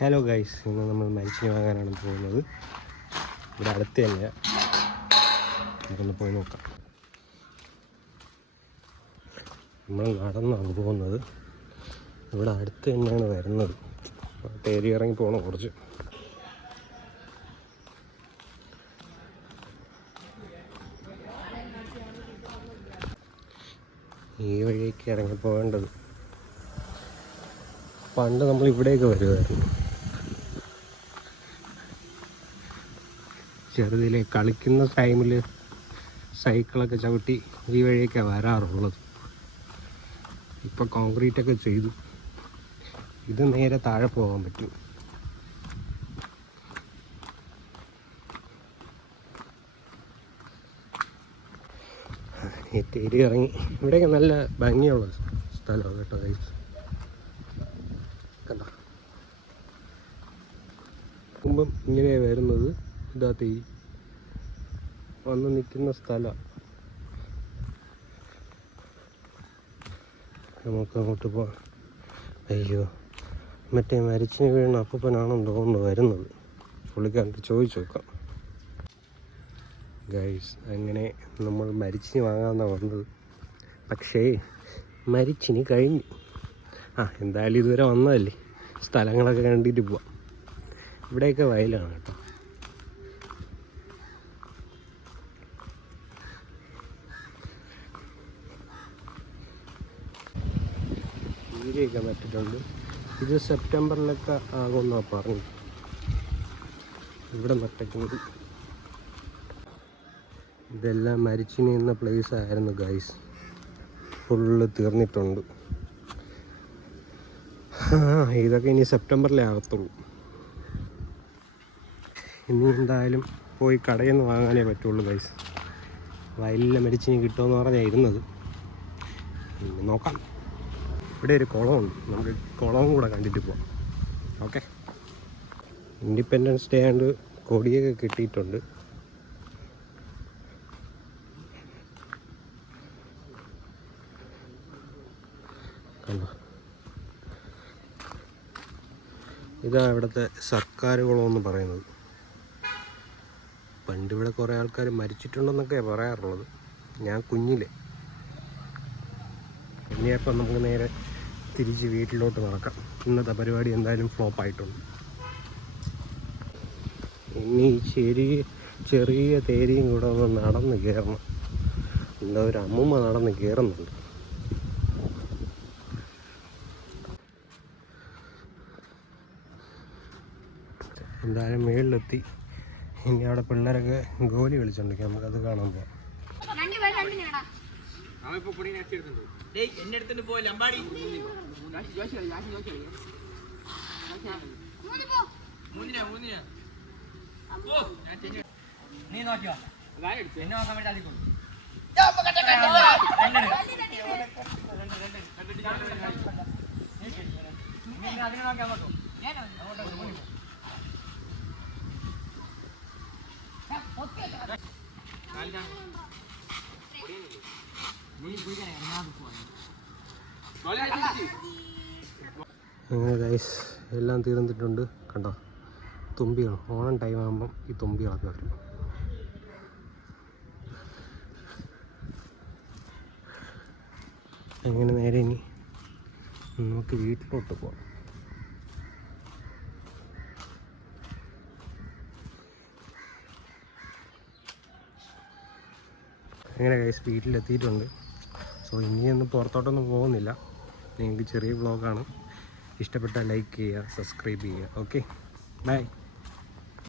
Hello guys, ഇന്ന് നമ്മൾ മരിച്ചിന് വാങ്ങാനാണ് പോകുന്നത്. ഇവിടെ അടുത്ത് തന്നെയാണ്, നമുക്കൊന്ന് പോയി നോക്കാം. നമ്മൾ നടന്നാണ് പോകുന്നത്. ഇവിടെ അടുത്ത് തന്നെയാണ് വരുന്നത്. തേരി ഇറങ്ങി പോകണം കുറച്ച്. ഈ വഴിയൊക്കെ ഇറങ്ങി പോകേണ്ടത്. പണ്ട് നമ്മൾ ഇവിടെയൊക്കെ വരുമായിരുന്നു. ചെറുതിലെ കളിക്കുന്ന ടൈമിൽ സൈക്കിളൊക്കെ ചവിട്ടി ഈ വഴിയൊക്കെ വരാറുള്ളത്. ഇപ്പോൾ കോൺക്രീറ്റൊക്കെ ചെയ്തു. ഇത് നേരെ താഴെ പോകാൻ പറ്റും. ഈ തേരി ഇറങ്ങി ഇവിടെയൊക്കെ നല്ല ഭംഗിയുള്ള സ്ഥലമാണ് കേട്ടോ ഗൈസ്. കണ്ടോ, മുമ്പം ഇങ്ങനെ വരുന്നത്. ഇതാ തേ വന്ന് നിൽക്കുന്ന സ്ഥലം. നമുക്ക് അങ്ങോട്ട് പോവാം. അയ്യോ, മറ്റേ മരിച്ചിന് വീണ അപ്പൂപ്പനാണെന്ന് തോന്നുന്നു വരുന്നത്. പുള്ളിക്കാരൻ്റെ ചോദിച്ചു നോക്കാം. ഗൈസ്, അങ്ങനെ നമ്മൾ മരിച്ചിന് വാങ്ങാമെന്നാണ് വന്നത്. പക്ഷേ മരിച്ചിന് കഴിഞ്ഞു. എന്തായാലും ഇതുവരെ വന്നതല്ലേ, സ്ഥലങ്ങളൊക്കെ കണ്ടിട്ട് പോവാം. ഇവിടെയൊക്കെ വയലാണ് കേട്ടോ. ഈരയൊക്കെ നട്ടിട്ടുണ്ട്. ഇത് സെപ്റ്റംബറിലൊക്കെ ആകുമെന്നാണ് പറഞ്ഞത്. ഇവിടെ നട്ടിട്ടുണ്ട്. ഇതെല്ലാം മരിച്ചിന് നിന്ന പ്ലേസ് ആയിരുന്നു ഗൈസ്. ഫുള്ള് തീർന്നിട്ടുണ്ട്. ഇതൊക്കെ ഇനി സെപ്റ്റംബറിലേ ആകത്തുള്ളൂ. ഇനി എന്തായാലും പോയി കടയിൽ നിന്ന് വാങ്ങാനേ പറ്റുള്ളൂ ഗൈസ്. വയലിലെ മരിച്ചിന് കിട്ടുമെന്ന് പറഞ്ഞാൽ ഇരുന്നത്. നോക്കാം. ഇവിടെ ഒരു കുളമുണ്ട്, നമുക്ക് കുളവും കൂടെ കണ്ടിട്ട് പോവാം. ഓക്കെ. ഇൻഡിപെൻഡൻസ് ഡേ ആണ്ട് കൊടിയൊക്കെ കിട്ടിയിട്ടുണ്ട്. കണ്ടോ, ഇതാണ് ഇവിടുത്തെ സർക്കാർ കുളമെന്ന് പറയുന്നത്. പണ്ട് ഇവിടെ കുറേ ആൾക്കാർ മരിച്ചിട്ടുണ്ടെന്നൊക്കെയാണ് പറയാറുള്ളത്, ഞാൻ കുഞ്ഞിലെ. ഇനിയപ്പം നമുക്ക് നേരെ തിരിച്ച് വീട്ടിലോട്ട് നടക്കാം. ഇന്നത്തെ പരിപാടി എന്തായാലും ഫ്ലോപ്പായിട്ടുണ്ട്. ഇനി ചെറിയ തേരിയും കൂടെ ഒന്ന് നടന്ന് കയറണം. എന്താ, ഒരു അമ്മൂമ്മ നടന്ന് കയറുന്നുണ്ട്. എന്തായാലും മുകളിലെത്തി. ഇനി അവിടെ പിള്ളേരൊക്കെ ഗോലി കളിച്ചോണ്ടിരിക്കും, നമുക്കത് കാണാൻ പോവാം. നീ നോക്കിയോ എന്നെ നോക്കാൻ വേണ്ടി അതിക്കൊണ്ട് അതിനെ നോക്കി അങ്ങോട്ടോ അങ്ങനെ ഗൈസ്, എല്ലാം തീർന്നിട്ടുണ്ട്. കണ്ടോ, തുമ്പികൾ. ഓണം ടൈം ആകുമ്പം ഈ തുമ്പികളൊക്കെ വരും. അങ്ങനെ നേരെ ഇനി നമുക്ക് വീട്ടിലോട്ട് പോകാം. അങ്ങനെ ഗൈസ്, വീട്ടിലെത്തിയിട്ടുണ്ട്. സോ ഇനിയൊന്നും പുറത്തോട്ടൊന്നും പോകുന്നില്ല. നിങ്ങൾക്ക് ചെറിയ വ്ളോഗാണ്. ഇഷ്ടപ്പെട്ടാൽ ലൈക്ക് ചെയ്യുക, സബ്സ്ക്രൈബ് ചെയ്യുക. Okay, by.